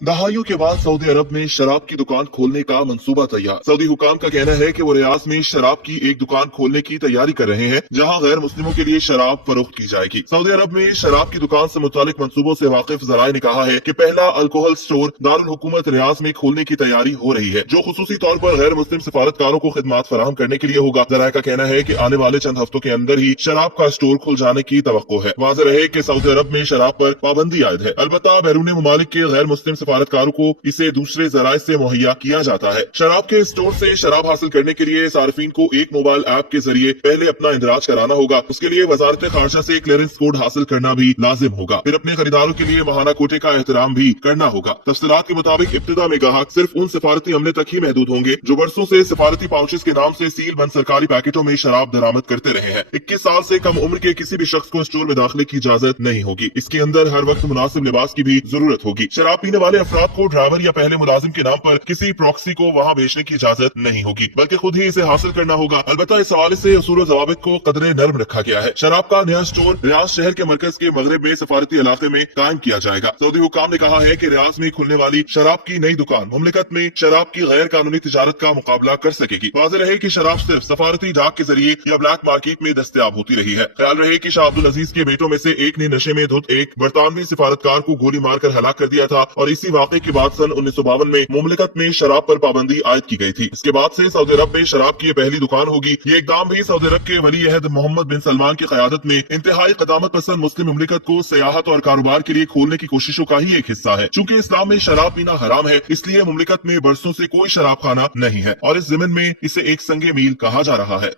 दहाइयों के बाद सऊदी अरब में शराब की दुकान खोलने का मंसूबा तैयार। सऊदी हुकाम का कहना है कि वो रियाज में शराब की एक दुकान खोलने की तैयारी कर रहे हैं, जहां गैर मुस्लिमों के लिए शराब फरोख्त की जाएगी। सऊदी अरब में शराब की दुकान से मुतालिक मंसूबों से वाकिफ जराए ने कहा है कि पहला अल्कोहल स्टोर दारुल हुकूमत रियाज में खोलने की तैयारी हो रही है, जो खुसूसी तौर पर गैर मुस्लिम सिफारतकारों को खिदमात फराहम करने के लिए होगा। जराए का कहना है कि आने वाले चंद हफ्तों के अंदर ही शराब का स्टोर खुल जाने की तवक्को है। वाज़ेह रहे कि सऊदी अरब में शराब पर पाबंदी आयद है, अलबत्ता बैरून ममालिक के गैर मुस्लिम सिफारतकारों को इसे दूसरे जराये से मुहैया किया जाता है। शराब के स्टोर से शराब हासिल करने के लिए सार्फिन को एक मोबाइल ऐप के जरिए पहले अपना इंदराज कराना होगा। उसके लिए वजारत खारजा से क्लियरेंस कोड हासिल करना भी लाजिम होगा। फिर अपने खरीदारों के लिए माहाना कोटे का एहतराम भी करना होगा। तफसीलात के मुताबिक इब्तिदा में ग्राहक सिर्फ उन सिफारती अमले तक ही महदूद होंगे जो बरसों से सिफारती पाउचेस के नाम से सील बंद सरकारी पैकेटों में शराब दरामद करते रहे हैं। 21 साल से कम उम्र के किसी भी शख्स को स्टोर में दाखिले की इजाजत नहीं होगी। इसके अंदर हर वक्त मुनासिब लिबास की भी जरूरत होगी। शराब पीने वाले अफराद को ड्राइवर या पहले मुलाजिम के नाम पर किसी प्रॉक्सी को वहां बेचने की इजाजत नहीं होगी, बल्कि खुद ही इसे हासिल करना होगा। अलबत्ता इस हवाले से उसूल ज़वाबित को कदरे नर्म रखा गया है। शराब का नया स्टोर रियाज शहर के मरकज के मगरब में सफारती इलाके में कायम किया जाएगा। सऊदी हुकाम ने कहा है कि रियाज में खुलने वाली शराब की नई दुकान मुमलिकत में शराब की गैर कानूनी तिजारत का मुकाबला कर सकेगी। वाज़ेह रहे कि शराब सिर्फ सफारती डाक के जरिए या ब्लैक मार्केट में दस्तयाब होती रही है। ख्याल रहे कि शाह अब्दुल अजीज के बेटों में से एक ने नशे में धुत एक बरतानवी सिफारतकार को गोली मारकर हलाक कर दिया था और इसी वाक़े के बाद सन 1952 में मुमलिकत में शराब पर पाबंदी आयद की गई थी। इसके बाद से सऊदी अरब में शराब की पहली दुकान होगी। ये इकदाम भी सऊदी अरब के वली अहद मोहम्मद बिन सलमान की क़यादत में इंतहाई क़दामत पसंद मुस्लिम मुमलिकत को सियाहत और कारोबार के लिए खोलने की कोशिशों का ही एक हिस्सा है। चूंकि इस्लाम में शराब पीना हराम है, इसलिए मुमलिकत में बरसों से कोई शराब खाना नहीं है और इस ज़मीन में इसे एक संगे मील कहा जा रहा है।